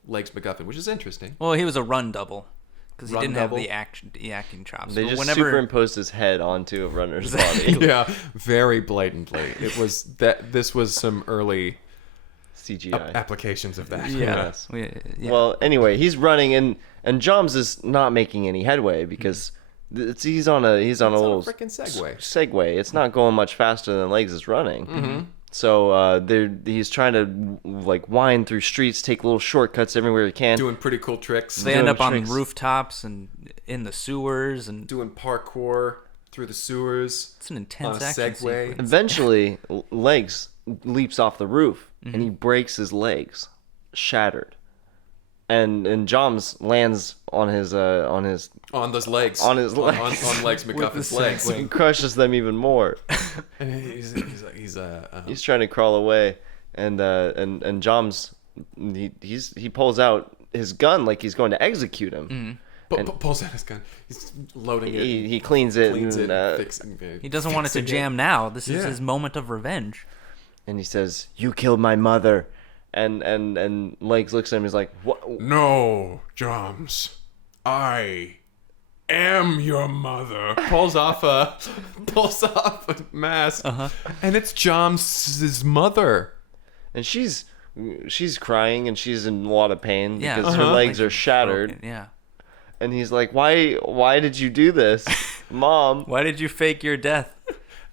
Legs MacGuffin, which is interesting. Well, he was a run double because he didn't double? have the acting chops. They just superimposed his head onto a runner's body. Yeah, very blatantly. It was that. This was some early CGI applications of that. Yeah. Well, anyway, he's running and Johms is not making any headway because he's on a little freaking Segway. Segway. It's not going much faster than Legs is running. So he's trying to like wind through streets, take little shortcuts everywhere he can, doing pretty cool tricks. They end up on rooftops and in the sewers and doing parkour through the sewers. It's an intense on a action Segway. sequence. Eventually, Legs leaps off the roof and he breaks his legs, shattered. And Johms lands on his on those legs on his legs on Legs MacGuffin's legs and crushes them even more. And he's trying to crawl away, and Johms he pulls out his gun like he's going to execute him. Pulls out his gun. He's loading it. He cleans it. He doesn't want it to jam now. This is his moment of revenge. And he says, "You killed my mother." And Legs looks at him. He's like, "What?" No, Johms. I am your mother. Pulls off a mask, and it's Johms' mother. And she's crying and she's in a lot of pain Yeah, because her legs are shattered. Broken, yeah. And he's like, "Why did you do this, Mom?" Why did you fake your death?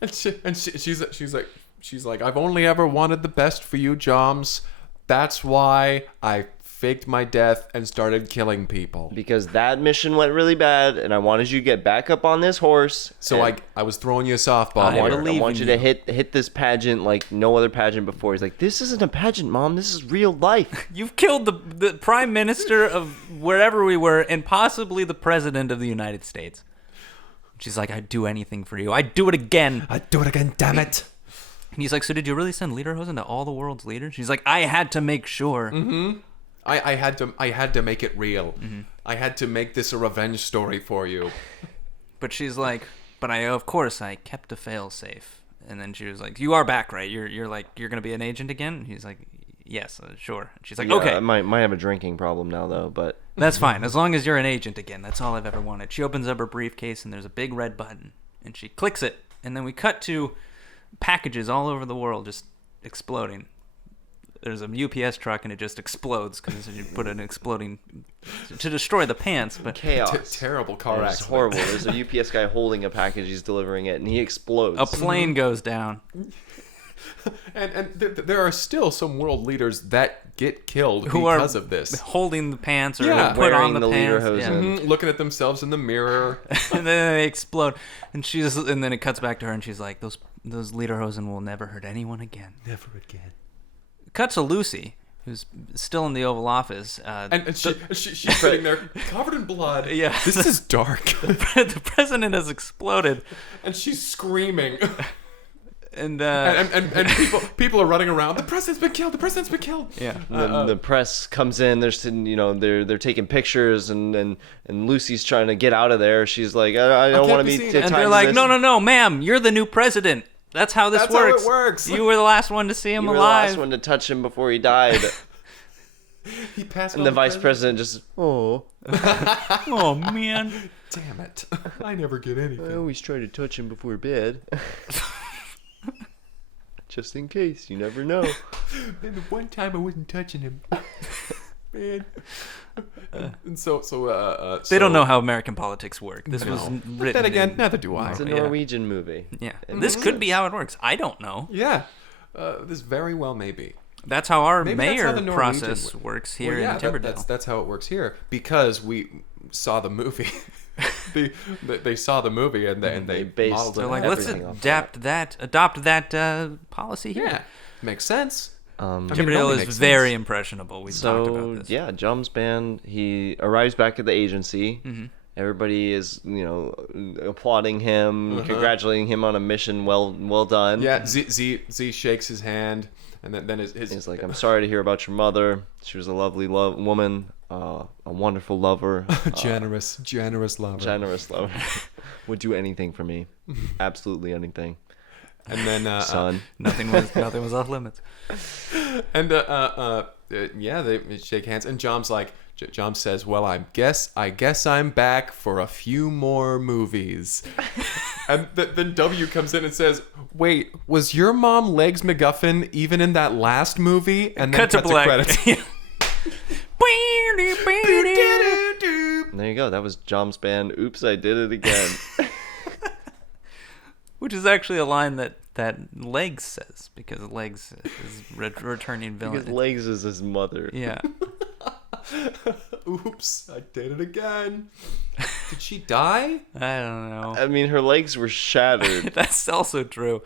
And she's like, I've only ever wanted the best for you, Johms. That's why I faked my death and started killing people. Because that mission went really bad, and I wanted you to get back up on this horse. So and I was throwing you a softball. I here. believe I want in you you. to hit this pageant like no other pageant before. He's like, "This isn't a pageant, Mom. This is real life." You've killed the prime minister of wherever we were, and possibly the president of the United States. She's like, I'd do anything for you. I'd do it again. I'd do it again, damn it. And he's like, so did you really send lederhosen to all the world's leaders? She's like, I had to make sure. Mm-hmm. I had to make it real. Mm-hmm. I had to make this a revenge story for you. But she's like, but of course I kept a fail-safe. And then she was like, you are back, right? You're gonna be an agent again? And he's like, yes, sure. And she's like, Yeah, okay. I might have a drinking problem now though, but That's fine. As long as you're an agent again. That's all I've ever wanted. She opens up her briefcase and there's a big red button. And she clicks it. And then we cut to packages all over the world just exploding. There's a UPS truck and it just explodes because you put an exploding to destroy the pants. But chaos. Terrible car It's accident. horrible. There's a UPS guy holding a package. He's delivering it, and he explodes. a plane goes down. And there are still some world leaders that get killed Who because are of this. holding the pants or Yeah. who put on Wearing the the pants. lederhosen. Yeah. Mhm, looking at themselves in the mirror. And then they explode. And then it cuts back to her and she's like, those lederhosen will never hurt anyone again. Never again. Cut to Lucy, who's still in the Oval Office. And she's sitting there covered in blood. Yeah. This is dark. The president has exploded. And she's screaming. And And people are running around. The president's been killed. The president's been killed. yeah. The press comes in. They're sitting, they're taking pictures, and Lucy's trying to get out of there. She's like, I don't can't want to be be. seen. And they're like, no, ma'am, you're the new president. That's how this That's how works. it works. You were the last one to see him You were the alive. last one to touch him before he died. He passed. And on the vice president just, Oh man. Damn it! I never get anything. I always try to touch him before bed. Just in case, you never know. Man, the one time I wasn't touching him. Man. And so They don't know how American politics work. This was But written. then again, in- neither do I. It's a Yeah. Norwegian movie. yeah. This could be how it works. I don't know. Yeah, this very well may be. That's how our Maybe that's mayor how the Norwegian process works here Well, yeah, in Timberdale. that's how it works here because we saw the movie. they saw the movie and they They based modeled They're it. like, on let's everything off adopt that policy here. yeah, makes sense. I mean, it Timberdale only is makes very sense. impressionable. We've talked So about this. yeah, Johms Band. He arrives back at the agency. Mm-hmm. Everybody is, applauding him, congratulating him on a mission well done. Yeah, Z shakes his hand, and then his He's like, "I'm sorry to hear about your mother. She was a lovely woman, a wonderful lover, generous lover. generous lover. Would do anything for me, absolutely anything." And then Son, Nothing was off limits. and yeah, they shake hands, and Johms Johms says, "Well, I guess I'm back for a few more movies." And then W comes in and says, "Wait, was your mom Legs MacGuffin even in that last movie?" And then Cut to cuts black. credits. and there you go. That was Johms Band. Oops, I did it again. Which is actually a line that Legs says because Legs is returning villain. Because Legs is his mother. Yeah. Oops, I did it again. Did she die? I don't know. I mean, her legs were shattered. That's also true.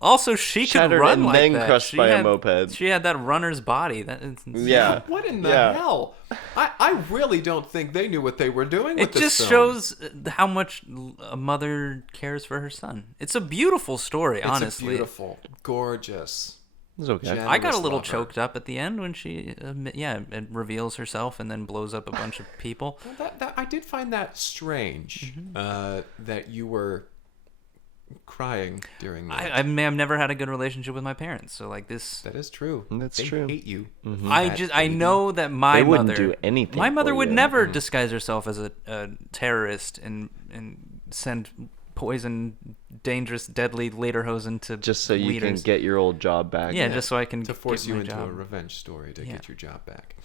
Also, she Shattered could run and like then that. crushed She by a had- moped. She had that runner's body. That is insane. Yeah. What in the Yeah. hell? I really don't think they knew what they were doing with It this just film. shows how much a mother cares for her son. It's a beautiful story, It's honestly. beautiful, gorgeous. It's okay. Generous I got a little lover. choked up at the end when she, it reveals herself and then blows up a bunch of people. That I did find that strange. Mm-hmm. That you were crying during that. I've never had a good relationship with my parents, so like this. That is true. That's they true. hate you. I know that my They mother wouldn't do anything My mother for would you. never disguise herself as a terrorist and send poison, dangerous, deadly lederhosen to Just so you leaders. can get your old job back. Yeah, just so I can To force get you my into job. a revenge story to Yeah. get your job back.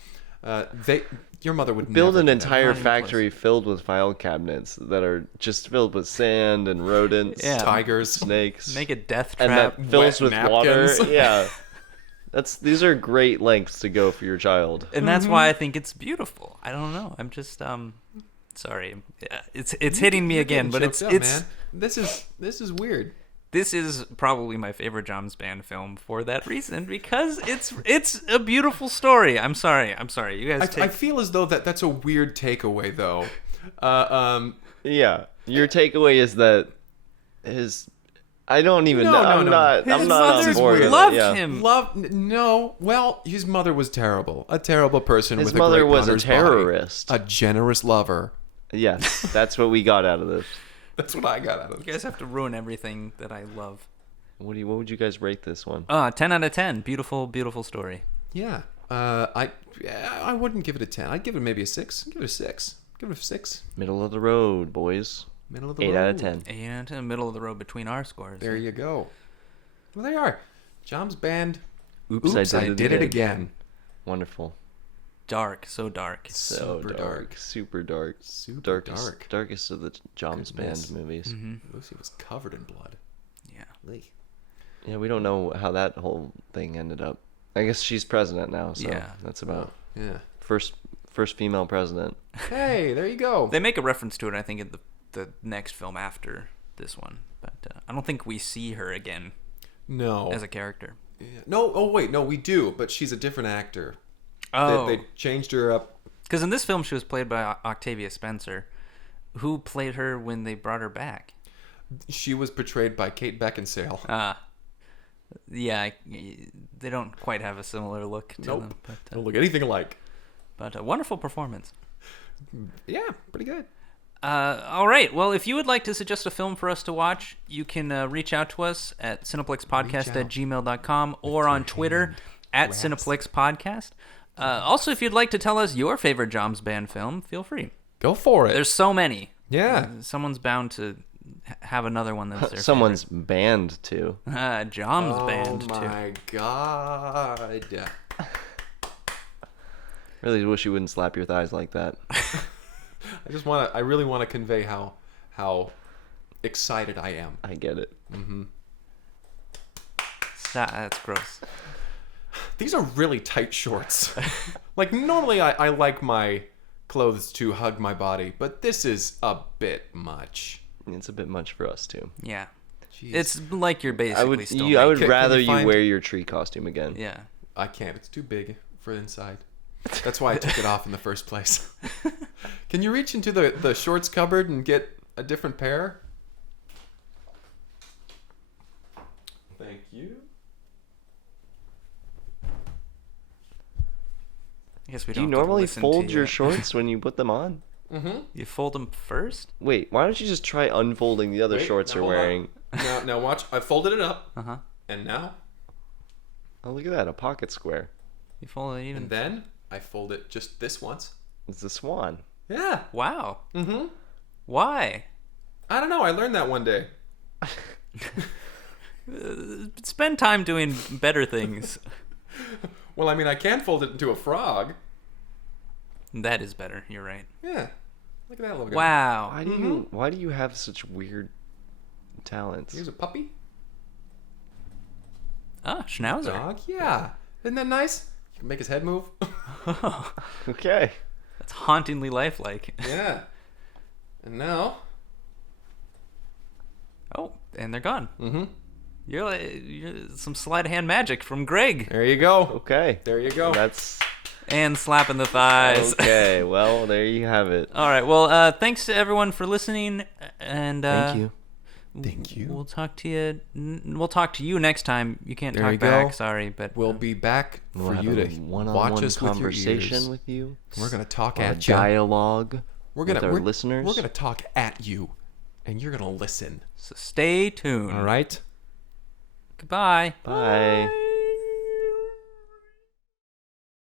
Your mother would Build never an do that. entire Not even factory filled with file cabinets that are just filled with sand and rodents, Yeah. Tigers. snakes, Make a death and trap. that fills wet with water. napkins. Yeah, these are great lengths to go for your child. And that's why I think it's beautiful. I don't know. I'm just sorry. It's hitting me You're again, getting but choked it's up, man. This is weird. this is probably my favorite Johms Band film for that reason, because it's a beautiful story. I'm sorry. You guys I feel as though that's a weird takeaway, though. Yeah, your takeaway is that his. I don't even know. I'm not His on mother board with it, loved yeah. him. No. Well, his mother was terrible. A terrible person His with mother a great was a runner's body. terrorist. A generous lover. Yes, that's what we got out of this. That's what I got out of You it. guys have to ruin everything that I love. What would you guys rate this one? 10 out of 10. Beautiful, beautiful story. Yeah. I wouldn't give it a 10. I'd give it maybe a 6. Give it a 6. Give it a 6. Middle of the road, boys. Middle of the 8 road. out of 10. 8 out of 10, middle of the road between our scores. There you go. Well, they are. Johms Band. Oops, I did it again. Wonderful. Dark, so dark. So Super dark. Super dark. Super dark. Darkest of the Johms Goodness. Band movies. Lucy was covered in blood. Yeah. Yeah, we don't know how that whole thing ended up. I guess she's president now, so Yeah. that's about Yeah. first female president. Hey, there you go. They make a reference to it, I think, in the next film after this one. But I don't think we see her again No. as a character. Yeah. No. Oh wait, no, we do, but she's a different actor. Oh. They changed her up. Because in this film, she was played by Octavia Spencer. Who played her when they brought her back? She was portrayed by Kate Beckinsale. Yeah, they don't quite have a similar look to Nope. them. Don't look anything alike. But a wonderful performance. Yeah, pretty good. All right. Well, if you would like to suggest a film for us to watch, you can reach out to us at cineplexpodcast@gmail.com or on Twitter at cineplexpodcast. Also, if you'd like to tell us your favorite Johms Band film, feel free. Go for it. There's so many. Yeah. Someone's bound to have another one that's their Someone's banned too. favorite. Johms Band, Oh my god. Really wish you wouldn't slap your thighs like that. I really want to convey how excited I am. I get it. That's gross. These are really tight shorts. Like normally I like my clothes to hug my body, but this is a bit much. It's a bit much for us too. Yeah. Jeez. It's like you're basically I would still I would naked. Can rather you you find- wear your tree costume again. Yeah. I can't. It's too big for inside. That's why I took it off in the first place. Can you reach into the shorts cupboard and get a different pair? Thank you. I guess we Do don't you have to normally listen fold to your you. shorts when you put them on? You fold them first? Wait, why don't you just try unfolding the other Wait, shorts now you're hold on. wearing? Now watch. I folded it up, Uh-huh. and now, Oh, look at that, a pocket square. You fold it even... and then I fold it just this once. It's a swan. Yeah. Wow. Mm-hmm. Why? I don't know. I learned that one day. Spend time doing better things. Well, I mean, I can fold it into a frog. That is better. You're right. Yeah. Look at that little guy. Wow. Why do you have such weird talents? Here's a puppy. Ah, Schnauzer. Dog. Yeah. Isn't that nice? You can make his head move. Okay. That's hauntingly lifelike. Yeah. And now. Oh, and they're gone. Mm-hmm. You're some sleight of hand magic from Greg. There you go. Okay. There you go. That's And slapping the thighs. okay. Well, there you have it. All right. Well, thanks to everyone for listening. And Thank you. Thank you. We'll talk to you. We'll talk to you next time. You can't There talk you go. back. Sorry, but We'll be back We'll for have you a to one-on-one watch us with your conversation ears. with you. We're gonna talk Or a at you. dialogue We're with gonna our we're, listeners. We're gonna talk at you, and you're going to listen. So stay tuned. All right? Goodbye. Bye.